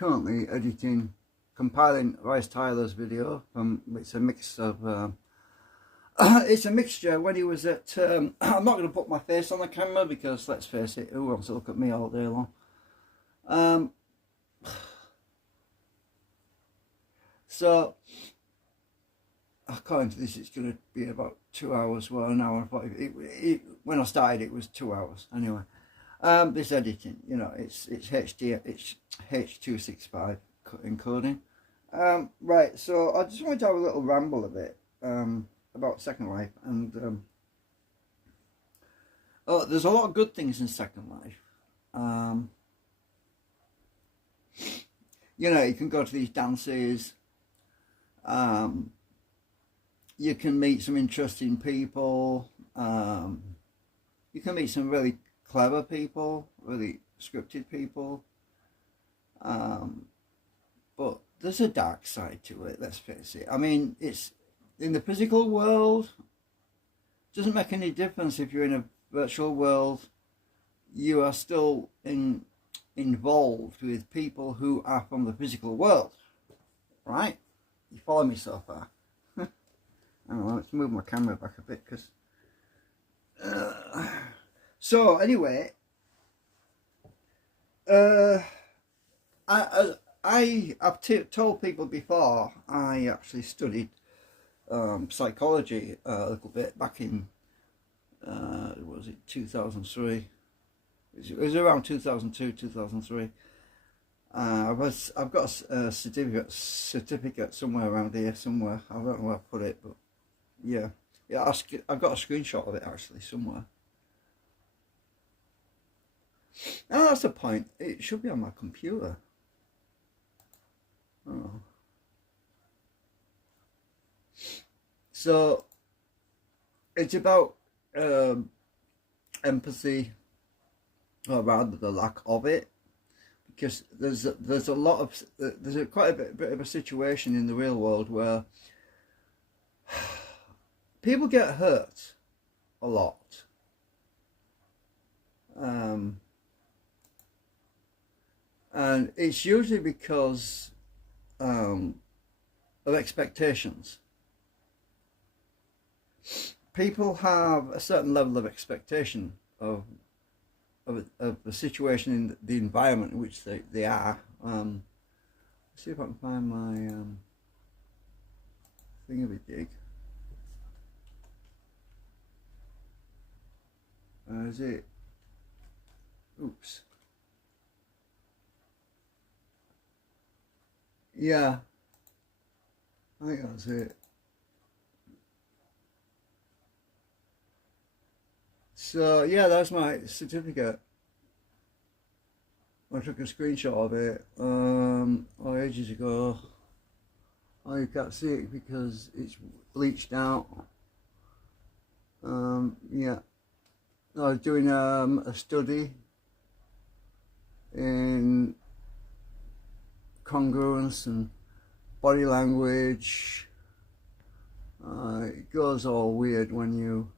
Currently editing, compiling Rice Tyler's video. It's a mix of it's a mixture when he was at I'm not going to put my face on the camera because let's face it, who wants to look at me all day long? So according to this, it's going to be about 2 hours. Well, an hour. When I started, it was 2 hours. Anyway, this editing, you know, it's H265 encoding. Right. So I just wanted to have a little ramble a bit about Second Life, and there's a lot of good things in Second Life. You know, you can go to these dances. You can meet some interesting people. You can meet some really clever people, really scripted people. But there's a dark side to it, let's face it. I mean, it's in the physical world. It doesn't make any difference if you're in a virtual world. You are still involved with people who are from the physical world, right? You follow me so far? I don't know, let's move my camera back a bit because so anyway, I've told people before I actually studied psychology a little bit back in was it 2003? It was around 2002, 2003. I've got a certificate somewhere around here somewhere. I don't know where I put it, but yeah, I've got a screenshot of it actually somewhere. And that's the point. It should be on my computer. Oh. So it's about empathy, or rather the lack of it, because there's a lot of quite a bit of a situation in the real world where people get hurt a lot. And it's usually because of expectations. People have a certain level of expectation of the situation in the environment in which they are. Let's see if I can find my thingamajig. Is it? Oops. Yeah, I think that's it. So yeah, that's my certificate. I took a screenshot of it ages ago. Oh, you can't see it because it's bleached out. Yeah, I was doing a study in congruence and body language. It goes all weird when you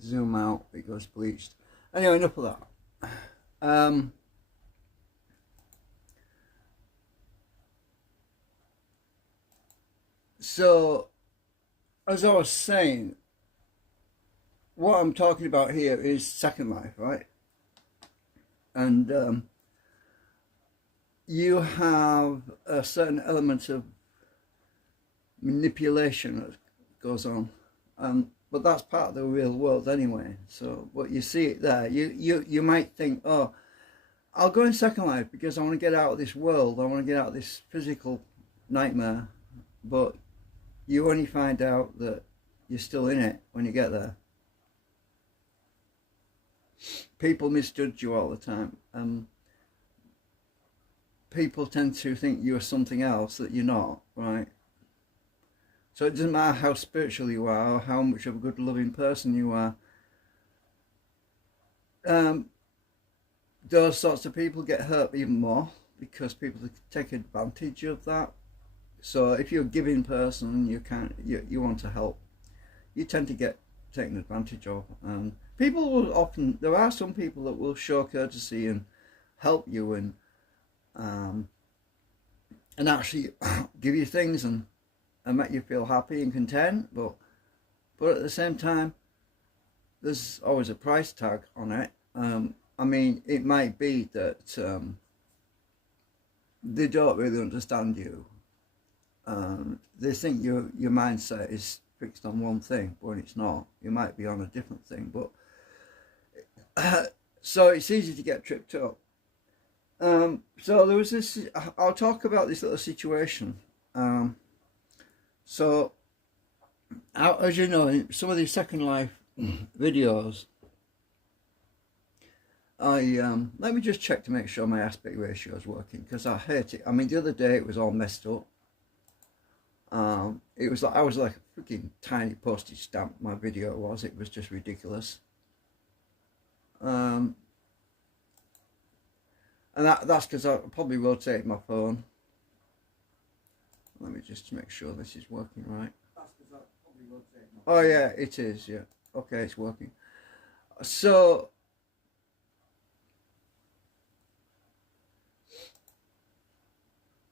zoom out, it goes bleached. Anyway, enough of that. So, as I was saying, what I'm talking about here is Second Life, right? And you have a certain element of manipulation that goes on, but that's part of the real world anyway. So, but you see it there. You might think, oh, I'll go in Second Life because I want to get out of this world. I want to get out of this physical nightmare. But you only find out that you're still in it when you get there. People misjudge you all the time. People tend to think you're something else that you're not, right? So it doesn't matter how spiritual you are or how much of a good loving person you are. Those sorts of people get hurt even more because people take advantage of that. So if you're a giving person, you want to help, you tend to get taken advantage of. People will often, there are some people that will show courtesy and help you and and actually give you things and make you feel happy and content, but at the same time, there's always a price tag on it. I mean, it might be that they don't really understand you. They think your mindset is fixed on one thing, but it's not. You might be on a different thing, but so it's easy to get tripped up. So there was this. I'll talk about this little situation. So, as you know, in some of these Second Life videos, let me just check to make sure my aspect ratio is working, because I hate it. I mean, the other day it was all messed up. It was like I was like a freaking tiny postage stamp. My video was. It was just ridiculous. And that's because I probably rotated my phone. Let me just make sure this is working right. That's because I probably rotated my phone. Oh yeah, it is. Yeah. Okay, it's working. So.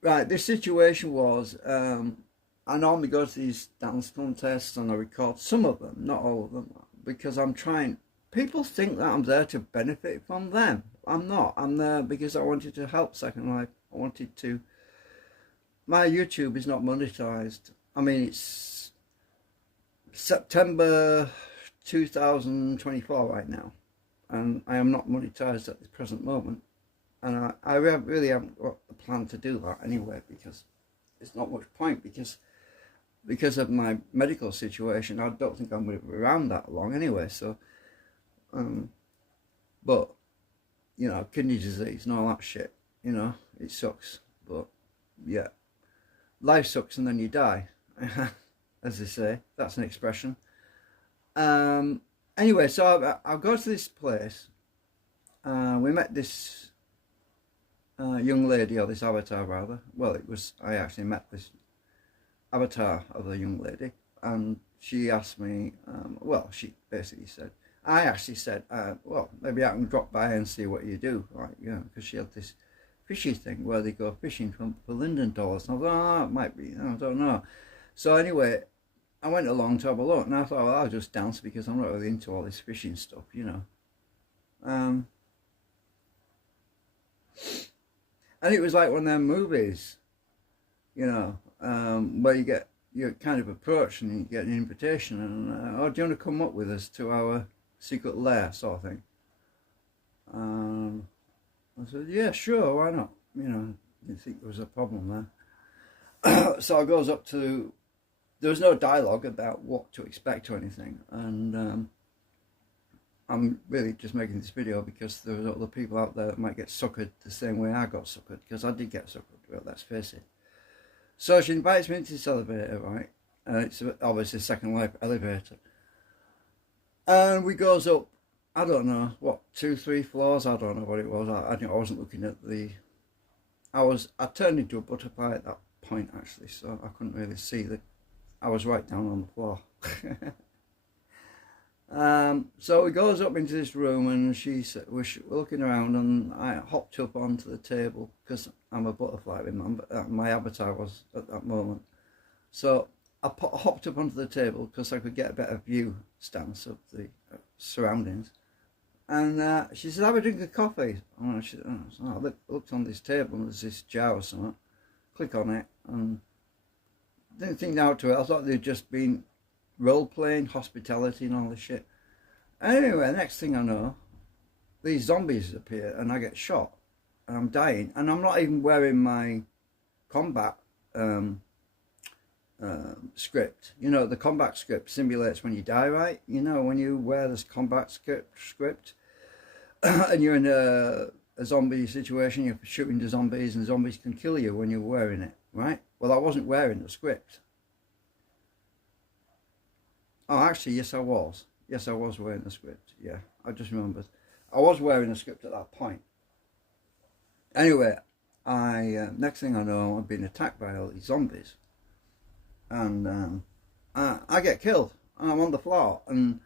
Right, this situation was, I normally go to these dance contests and I record some of them, not all of them, because I'm trying. People think that I'm there to benefit from them. I'm not. I'm there because I wanted to help Second Life. I wanted to. My YouTube is not monetized. I mean, it's September 2024 right now, and I am not monetized at the present moment. And I really haven't got a plan to do that anyway, because it's not much point, because of my medical situation. I don't think I'm going to be around that long anyway. So, but you know, kidney disease and all that shit. You know, it sucks. But yeah, life sucks and then you die, as they say. That's an expression. Anyway, so I'll go to this place. We met this. Young lady, or this avatar rather. Well, I actually met this avatar of a young lady, and she asked me, well, she basically said, I actually said, well, maybe I can drop by and see what you do, right? You know, because she had this fishy thing where they go fishing for linden dollars, and I thought, oh, it might be, I don't know. So anyway, I went along to have a look, and I thought, well, I'll just dance, because I'm not really into all this fishing stuff, you know. And it was like one of them movies, you know, where you're kind of approached and you get an invitation, and oh, do you want to come up with us to our secret lair, sort of thing. I said, yeah, sure, why not? You know, didn't think there was a problem there. So I goes up to. There was no dialogue about what to expect or anything, and I'm really just making this video because there's other people out there that might get suckered the same way I got suckered, because I did get suckered, well, let's face it. So she invites me into this elevator, right? It's obviously a Second Life elevator. And we goes up, I don't know, what, 2-3 floors? I don't know what it was. I wasn't looking at the... I turned into a butterfly at that point, actually, so I couldn't really see that. I was right down on the floor. So we goes up into this room, and we're looking around, and I hopped up onto the table, because I'm a butterfly, remember, my avatar was at that moment. So I hopped up onto the table because I could get a better view stance of the surroundings. And she said, have a drink of coffee. And I looked on this table, and there's this jar or something. Click on it, and didn't think now to it. I thought they'd just been role-playing, hospitality and all this shit. Anyway, next thing I know, these zombies appear and I get shot and I'm dying, and I'm not even wearing my combat script. You know, the combat script simulates when you die, right? You know, when you wear this combat script and you're in a zombie situation, you're shooting the zombies, and zombies can kill you when you're wearing it, right? Well, I wasn't wearing the script. Oh, actually, yes, I was. Yes, I was wearing the script. Yeah, I just remembered. I was wearing the script at that point. Anyway, next thing I know, I'm being attacked by all these zombies. And I get killed, and I'm on the floor. And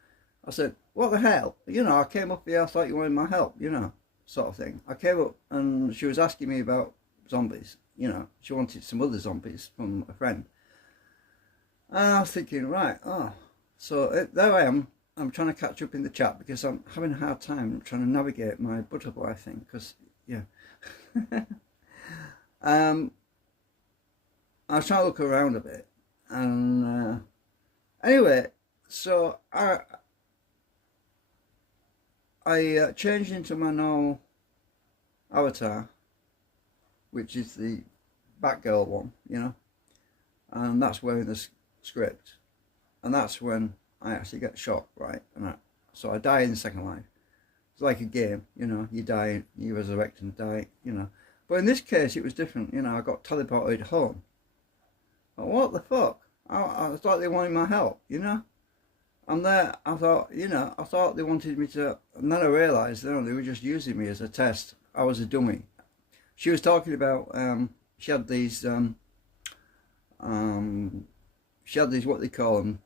I said, what the hell? You know, I came up here, I thought you wanted my help, you know, sort of thing. I came up, and she was asking me about zombies. you know, she wanted some other zombies from a friend. And I was thinking, right, so there I am. I'm trying to catch up in the chat because I'm having a hard time trying to navigate my butterfly thing. Because, yeah. I was trying to look around a bit. And anyway, so I changed into my normal avatar, which is the Batgirl one, you know. And that's wearing the script. And that's when I actually get shot, right? So I die in the second life. It's like a game, you know, you die, you resurrect and die, you know. But in this case, it was different, you know, I got teleported home. But what the fuck? I thought they wanted my help, you know. And there, I thought, you know, I thought they wanted me to, and then I realised, you know, they were just using me as a test. I was a dummy. She was talking about, she had these, what they call them,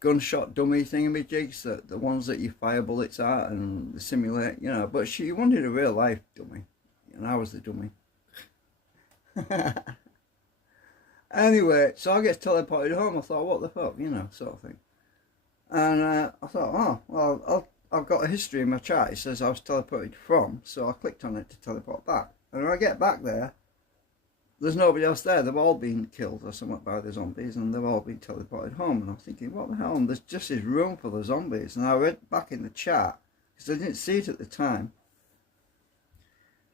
gunshot dummy thingamajigs, the ones that you fire bullets at and simulate, you know. But she wanted a real life dummy, and I was the dummy. Anyway, so I get teleported home. I thought, what the fuck, you know, sort of thing. And I thought, oh, well, I've got a history in my chat. It says I was teleported from, so I clicked on it to teleport back. And when I get back there, there's nobody else there. They've all been killed or something by the zombies, and they've all been teleported home. And I'm thinking, what the hell? And there's just this room full of zombies. And I read back in the chat, because I didn't see it at the time.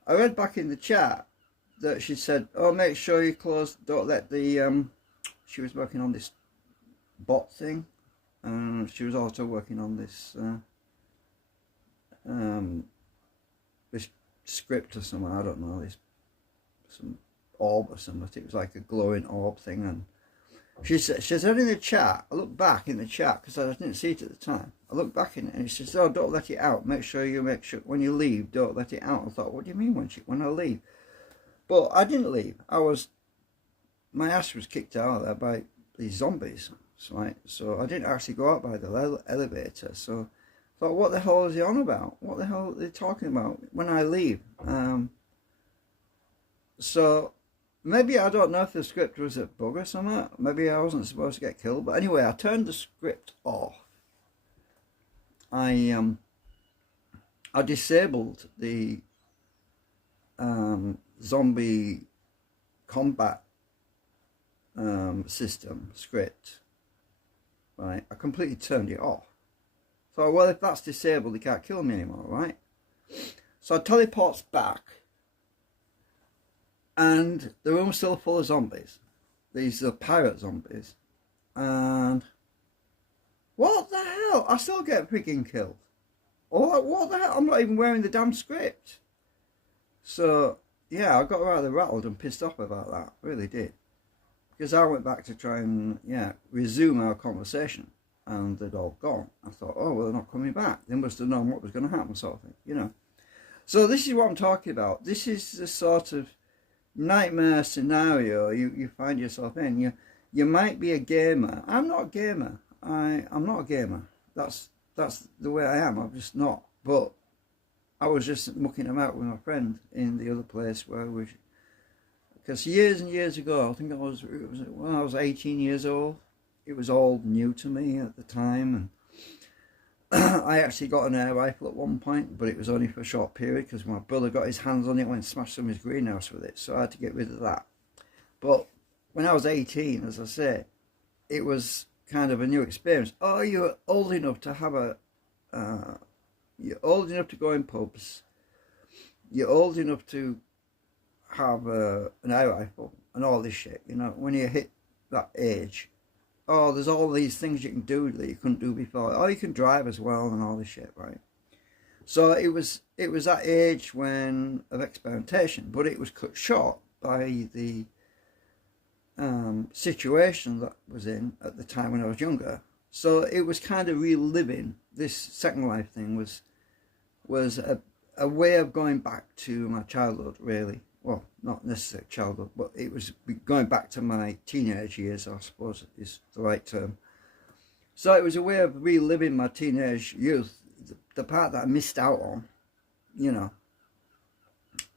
I read back in the chat that she said, oh, make sure you close, don't let the, she was working on this bot thing. And she was also working on this, this script or something, I don't know, this, some orb or something. It was like a glowing orb thing. And she said in the chat, I looked back in the chat because I didn't see it at the time. I looked back in it and she said, oh, don't let it out. Make sure when you leave, don't let it out. I thought, what do you mean when I leave? But I didn't leave. My ass was kicked out of there by these zombies. Right? So I didn't actually go out by the elevator. So I thought, what the hell is he on about? What the hell are they talking about when I leave? So maybe, I don't know if the script was a bug or something. Maybe I wasn't supposed to get killed. But anyway, I turned the script off. I disabled the zombie combat system script. Right, I completely turned it off. So, well, if that's disabled, he can't kill me anymore, right? So I teleports back, and the room's still full of zombies. These are pirate zombies, and what the hell? I still get freaking killed. Oh, what the hell? I'm not even wearing the damn script. So yeah, I got rather rattled and pissed off about that. Really did. Because I went back to try and, resume our conversation, and they'd all gone. I thought, oh, well, they're not coming back. They must have known what was going to happen, sort of thing, you know. So this is what I'm talking about. This is the sort of nightmare scenario you find yourself in. You might be a gamer. I'm not a gamer. I'm not a gamer. That's the way I am. I'm just not. But I was just mucking about with my friend in the other place where we. Because years and years ago, I think it was when I was 18 years old, it was all new to me at the time. And I actually got an air rifle at one point, but it was only for a short period because my brother got his hands on it and smashed some of his greenhouse with it. So I had to get rid of that. But when I was 18, as I say, it was kind of a new experience. Oh, you're old enough to have you're old enough to go in pubs. You're old enough to have an air rifle and all this shit, you know. When you hit that age, oh, there's all these things you can do that you couldn't do before. Oh, you can drive as well and all this shit, right? So it was that age of experimentation, but it was cut short by the situation that I was in at the time when I was younger. So it was kind of reliving this Second Life thing. Was a way of going back to my childhood, really. Well, not necessarily childhood, but it was going back to my teenage years, I suppose is the right term. So it was a way of reliving my teenage youth, the part that I missed out on, you know.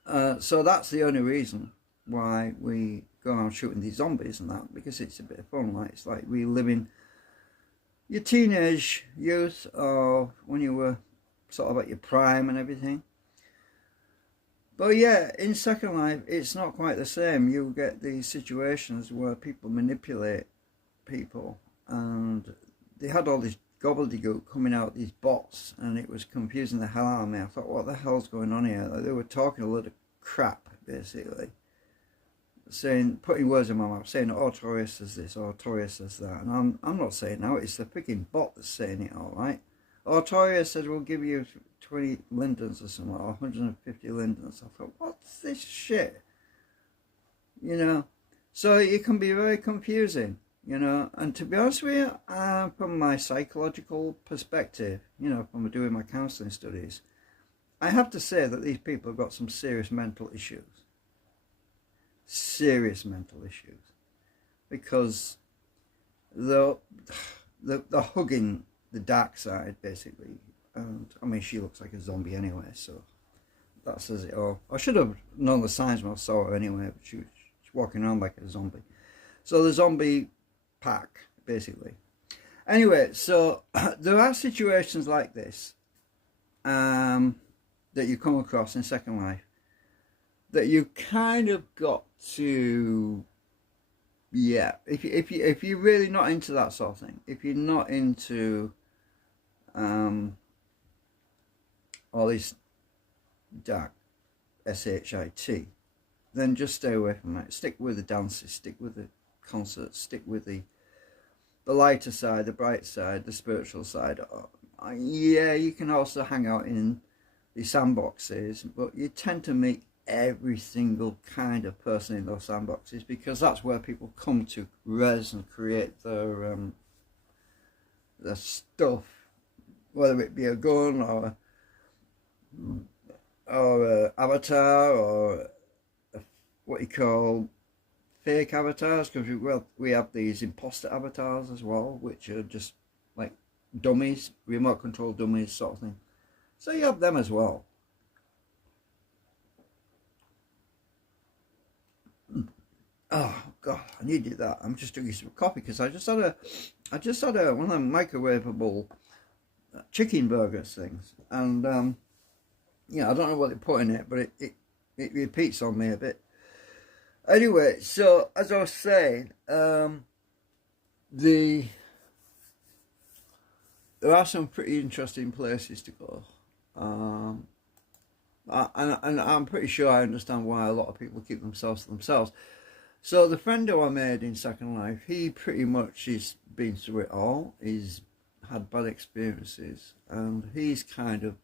So that's the only reason why we go around shooting these zombies and that, because it's a bit of fun. Like, it's like reliving your teenage youth, or when you were sort of at your prime and everything. But yeah, in Second Life, it's not quite the same. You get these situations where people manipulate people, and they had all this gobbledygook coming out, these bots, and it was confusing the hell out of me. I thought, what the hell's going on here? Like, they were talking a lot of crap, basically. Saying, putting words in my mouth, saying, oh, Torius says this, or Torius says that. And I'm not saying now, it's the freaking bot that's saying it, all right? Or Torius said, we'll give you 20 lindens or something, or 150 lindens. I thought, what's this shit? You know? So it can be very confusing, you know? And to be honest with you, from my psychological perspective, you know, from doing my counselling studies, I have to say that these people have got some serious mental issues. Serious mental issues. Because they're hugging the dark side, basically. And I mean, she looks like a zombie anyway, so that says it all. I should have known the signs when I saw her anyway, but she's walking around like a zombie. So the zombie pack, basically. Anyway, so there are situations like this that you come across in Second Life that you kind of got to, yeah, if you're really not into that sort of thing, if you're not into all this dark shit, then just stay away from it. Stick with the dances, stick with the concerts, stick with the lighter side, the bright side, the spiritual side. Yeah, you can also hang out in the sandboxes, but you tend to meet every single kind of person in those sandboxes, because that's where people come to res and create their stuff, whether it be a gun or an avatar, or what you call fake avatars, because we have these imposter avatars as well, which are just like dummies, remote control dummies sort of thing. So you have them as well. Oh God, I needed that. I'm just drinking some coffee because I just had a one of them microwavable chicken burgers things, and yeah, I don't know what they put in it, but it repeats on me a bit. Anyway, so as I was saying, there are some pretty interesting places to go, and I'm pretty sure I understand why a lot of people keep themselves to themselves. So the friend who I made in Second Life, he pretty much has been through it all. He's had bad experiences, and he's kind of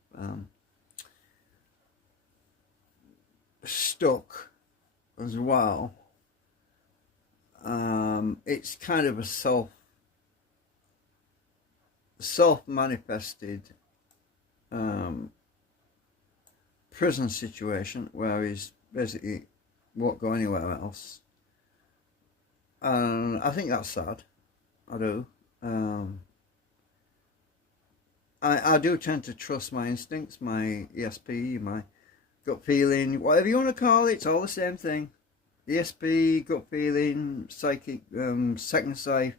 stuck as well. It's kind of a self-manifested prison situation where he's basically won't go anywhere else. And I think that's sad. I do. I do tend to trust my instincts, my ESP, my gut feeling, whatever you want to call it. It's all the same thing. ESP, gut feeling, psychic, second sight,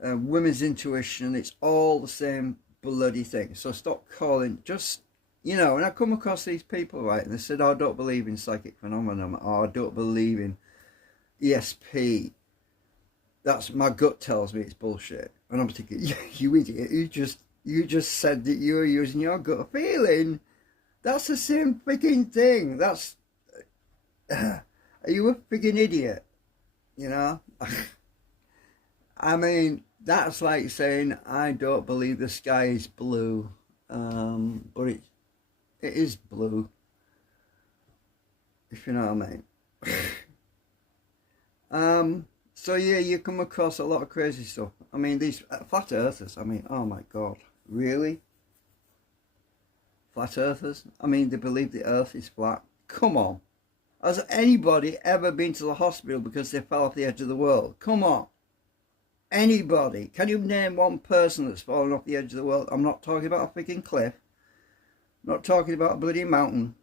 women's intuition. It's all the same bloody thing. So stop calling. Just, you know, when I come across these people, right, and they said, oh, I don't believe in psychic phenomenon, or I don't believe in ESP. That's, my gut tells me it's bullshit. And I'm thinking, you idiot, you just said that you were using your gut feeling. That's the same freaking thing. That's, are you a freaking idiot? You know? I mean, that's like saying, I don't believe the sky is blue. But it is blue. If you know what I mean. So yeah, you come across a lot of crazy stuff. I mean, these flat earthers, I mean, oh my God, really? Flat earthers? I mean, they believe the earth is flat. Come on. Has anybody ever been to the hospital because they fell off the edge of the world? Come on. Anybody? Can you name one person that's fallen off the edge of the world? I'm not talking about a freaking cliff. I'm not talking about a bloody mountain.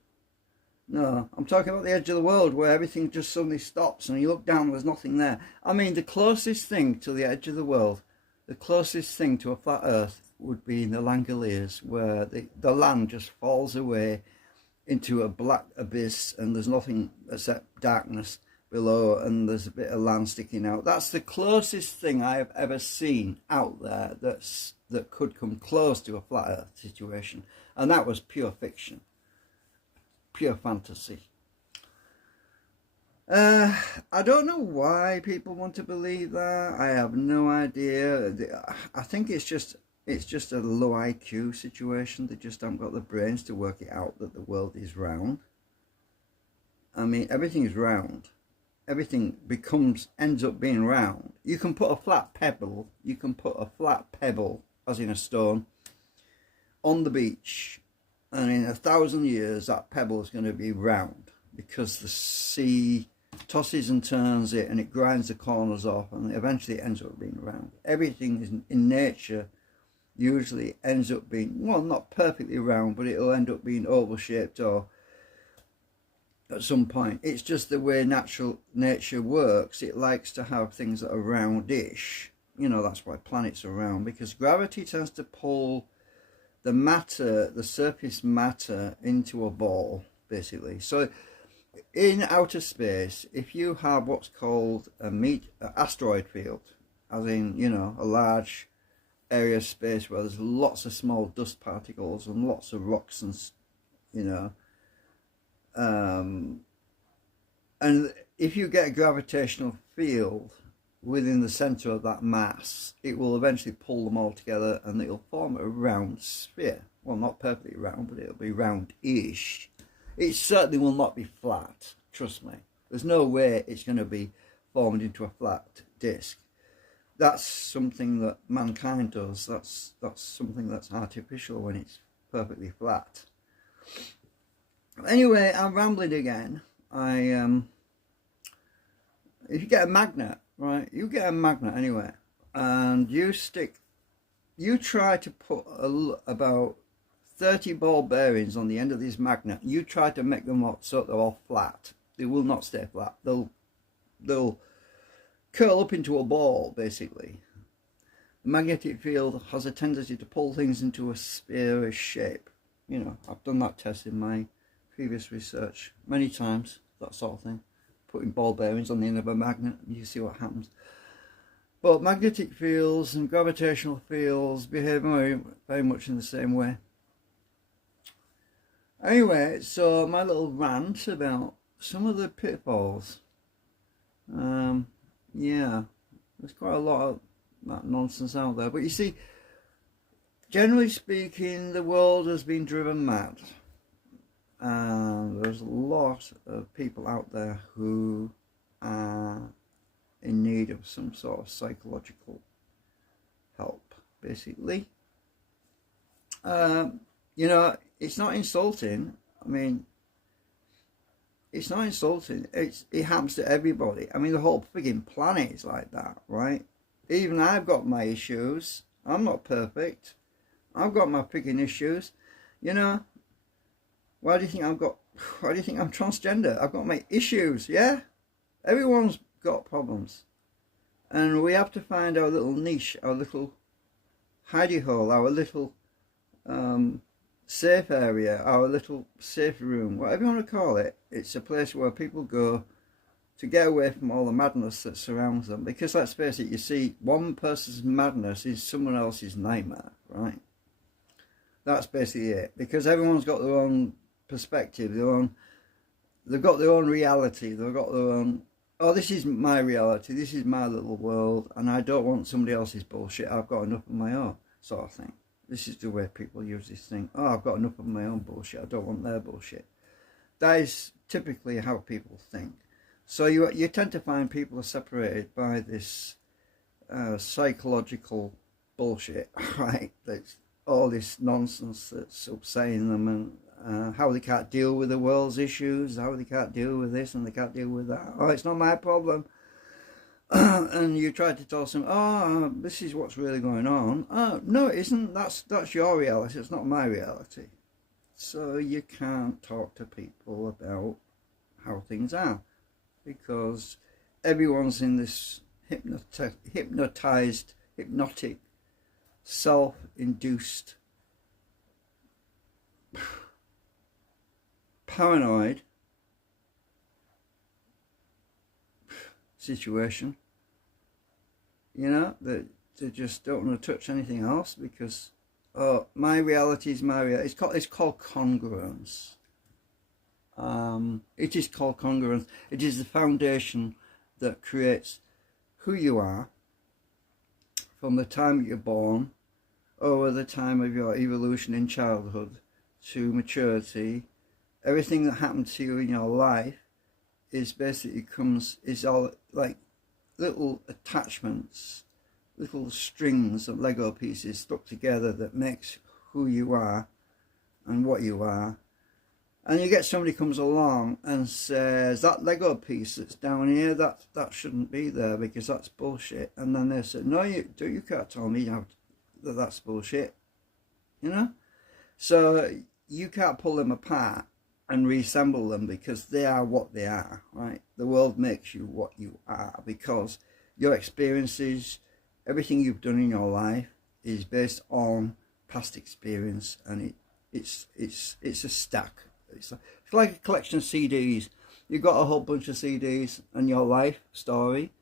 No, I'm talking about the edge of the world where everything just suddenly stops and you look down, there's nothing there. I mean, the closest thing to the edge of the world, the closest thing to a flat earth would be in the Langoliers, where the land just falls away into a black abyss and there's nothing except darkness below and there's a bit of land sticking out. That's the closest thing I have ever seen out there that could come close to a flat earth situation. And that was pure fiction. Pure fantasy. I don't know why people want to believe that. I have no idea. I think it's just a low IQ situation. They just haven't got the brains to work it out that the world is round. I mean, everything is round. Everything ends up being round. You can put a flat pebble, as in a stone, on the beach, and in 1,000 years that pebble is going to be round because the sea tosses and turns it and it grinds the corners off and eventually it ends up being round. Everything in nature usually ends up being, well, not perfectly round, but it'll end up being oval shaped or at some point. It's just the way nature works. It likes to have things that are roundish. You know, that's why planets are round, because gravity tends to pull the surface matter into a ball, basically. So in outer space, if you have what's called an asteroid field, as in, you know, a large area of space where there's lots of small dust particles and lots of rocks and, you know, and if you get a gravitational field within the center of that mass, it will eventually pull them all together and it'll form a round sphere. Well, not perfectly round, but it'll be round-ish. It certainly will not be flat, trust me. There's no way it's going to be formed into a flat disc. That's something that mankind does. That's something that's artificial when it's perfectly flat. Anyway, I'm rambling again. If you get a magnet, right? You get a magnet anyway, and you try to put about 30 ball bearings on the end of this magnet. You try to make them up so they're all flat. They will not stay flat. They'll curl up into a ball, basically. The magnetic field has a tendency to pull things into a spherish shape. You know, I've done that test in my previous research many times, that sort of thing. Putting ball bearings on the end of a magnet, and you see what happens. But magnetic fields and gravitational fields behave very, very much in the same way. Anyway, so my little rant about some of the pitfalls. Yeah, there's quite a lot of that nonsense out there. But you see, generally speaking, the world has been driven mad. And there's a lot of people out there who are in need of some sort of psychological help, basically. You know, it's not insulting. I mean, it's not insulting. It happens to everybody. I mean, the whole frigging planet is like that, right? Even I've got my issues. I'm not perfect. I've got my frigging issues. You know, why do you think I'm transgender? I've got my issues, yeah? Everyone's got problems. And we have to find our little niche, our little hidey hole, our little safe area, our little safe room, whatever you want to call it. It's a place where people go to get away from all the madness that surrounds them. Because let's face it, you see, one person's madness is someone else's nightmare, right? That's basically it. Because everyone's got their own perspective, they've got their own reality, they've got their own, oh, this is my reality, this is my little world, and I don't want somebody else's bullshit, I've got enough of my own, sort of thing. This is the way people use this thing. Oh, I've got enough of my own bullshit, I don't want their bullshit. That is typically how people think. So you tend to find people are separated by this psychological bullshit, right? That's all this nonsense that's upsetting them, and how they can't deal with the world's issues, how they can't deal with this and they can't deal with that. Oh, it's not my problem. And you try to tell them, oh, this is what's really going on. Oh, no, it isn't. That's your reality. It's not my reality. So you can't talk to people about how things are, because everyone's in this hypnotic, self-induced, paranoid situation, you know, that they just don't want to touch anything else because, oh, my reality is my reality. It's called congruence. It is called congruence. It is the foundation that creates who you are from the time you're born over the time of your evolution in childhood to maturity. Everything that happened to you in your life is basically is all like little attachments, little strings of Lego pieces stuck together that makes who you are and what you are. And you get somebody comes along and says, that Lego piece that's down here, that shouldn't be there because that's bullshit. And then they say, no, you can't tell me that that's bullshit, you know? So you can't pull them apart and reassemble them because they are what they are, right? The world makes you what you are because your experiences, everything you've done in your life is based on past experience, and it's a stack. It's like a collection of CDs. You've got a whole bunch of CDs and your life story.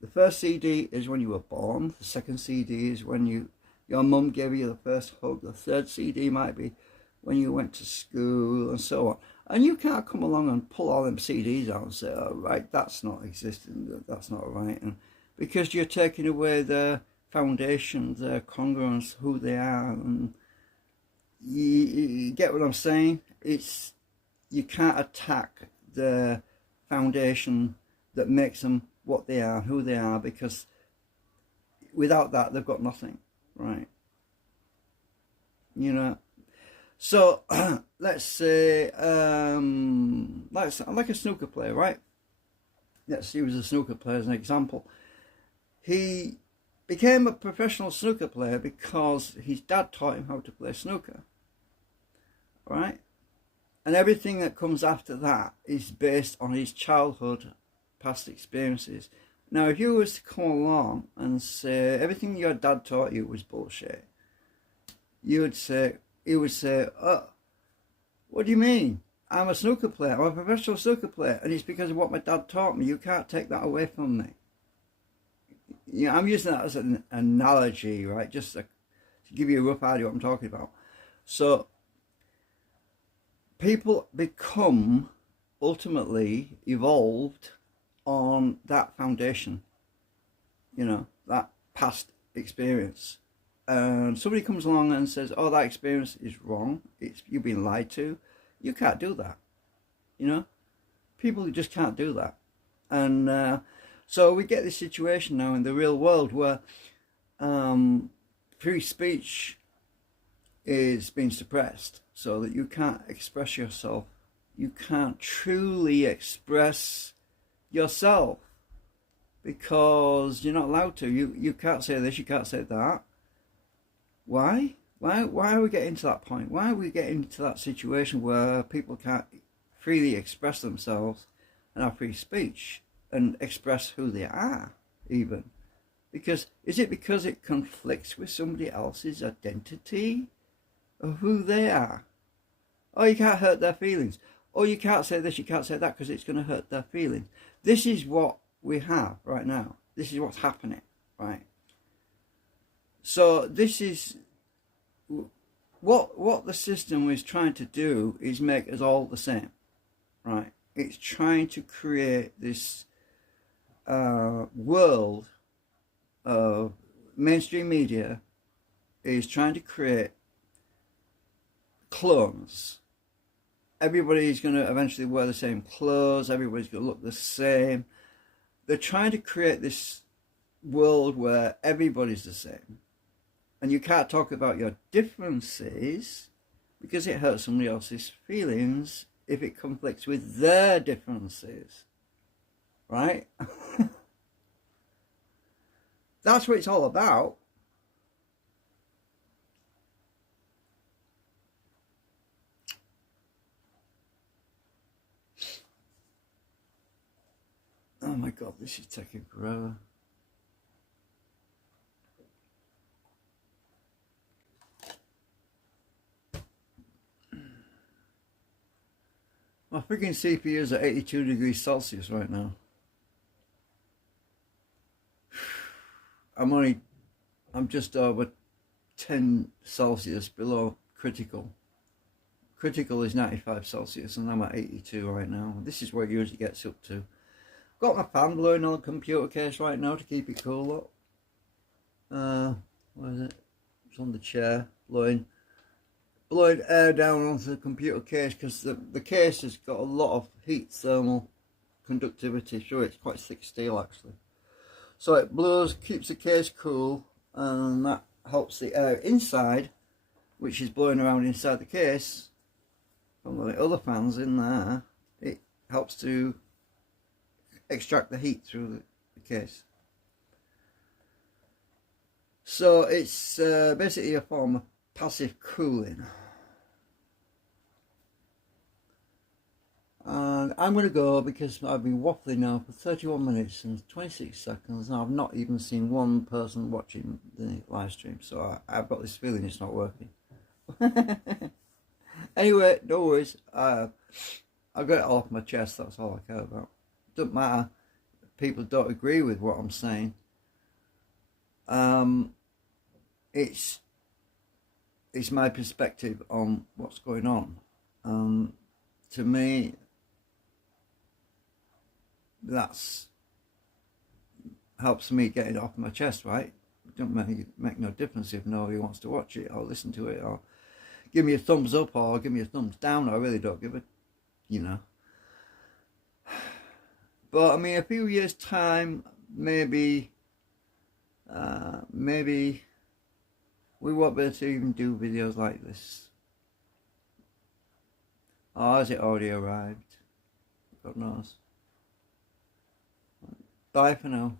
The first CD is when you were born. The second CD is when your mum gave you the first hug. The third CD might be when you went to school and so on. And you can't come along and pull all them CDs out and say, oh, right, that's not existing, that's not right. And because you're taking away their foundation, their congruence, who they are. And you get what I'm saying? You can't attack the foundation that makes them what they are, who they are, because without that they've got nothing, right? You know. So let's say like a snooker player, right? Let's use a snooker player as an example. He became a professional snooker player because his dad taught him how to play snooker, right? And everything that comes after that is based on his childhood, past experiences. Now, if you was to come along and say everything your dad taught you was bullshit, he would say, oh, what do you mean? I'm a snooker player, I'm a professional snooker player, and it's because of what my dad taught me. You can't take that away from me. You know, I'm using that as an analogy, right? Just to give you a rough idea of what I'm talking about. So, people become ultimately evolved on that foundation, you know, that past experience. And somebody comes along and says, oh, that experience is wrong, you've been lied to. You can't do that, you know. People just can't do that. And so we get this situation now in the real world where free speech is being suppressed so that you can't express yourself. You can't truly express yourself because you're not allowed to. You can't say this, you can't say that. Why are we getting to that point? Why are we getting to that situation where people can't freely express themselves and have free speech and express who they are even? Because is it because it conflicts with somebody else's identity of who they are? Oh, you can't hurt their feelings. Oh, you can't say this, you can't say that because it's going to hurt their feelings. This is what we have right now. This is what's happening, right? So this is what the system is trying to do, is make us all the same, right? It's trying to create this world of mainstream media is trying to create clones. Everybody's going to eventually wear the same clothes. Everybody's going to look the same. They're trying to create this world where everybody's the same. And you can't talk about your differences because it hurts somebody else's feelings if it conflicts with their differences. Right? That's what it's all about. my god, this is taking forever. My freaking CPU is at 82 degrees Celsius right now. I'm just over 10 Celsius below critical. Critical is 95 Celsius and I'm at 82 right now. This is where it usually gets up to. Got my fan blowing on the computer case right now to keep it cool up. What is it? It's on the chair, blowing air down onto the computer case because the case has got a lot of heat thermal conductivity through it. It's quite thick steel actually. So it blows, keeps the case cool, and that helps the air inside, which is blowing around inside the case, from the other fans in there, it helps to extract the heat through the case. So it's basically a form of passive cooling. And I'm going to go because I've been waffling now for 31 minutes and 26 seconds and I've not even seen one person watching the live stream, so I've got this feeling it's not working. Anyway, no worries, I've got it all off my chest, that's all I care about. Doesn't matter if people don't agree with what I'm saying. It's my perspective on what's going on. To me, that's helps me get it off my chest, right? It don't make no difference if nobody wants to watch it or listen to it or give me a thumbs up or give me a thumbs down. I really don't give it, you know. But I mean, a few years time, maybe we won't be able to even do videos like this. Or has it already arrived? God knows. Bye for now.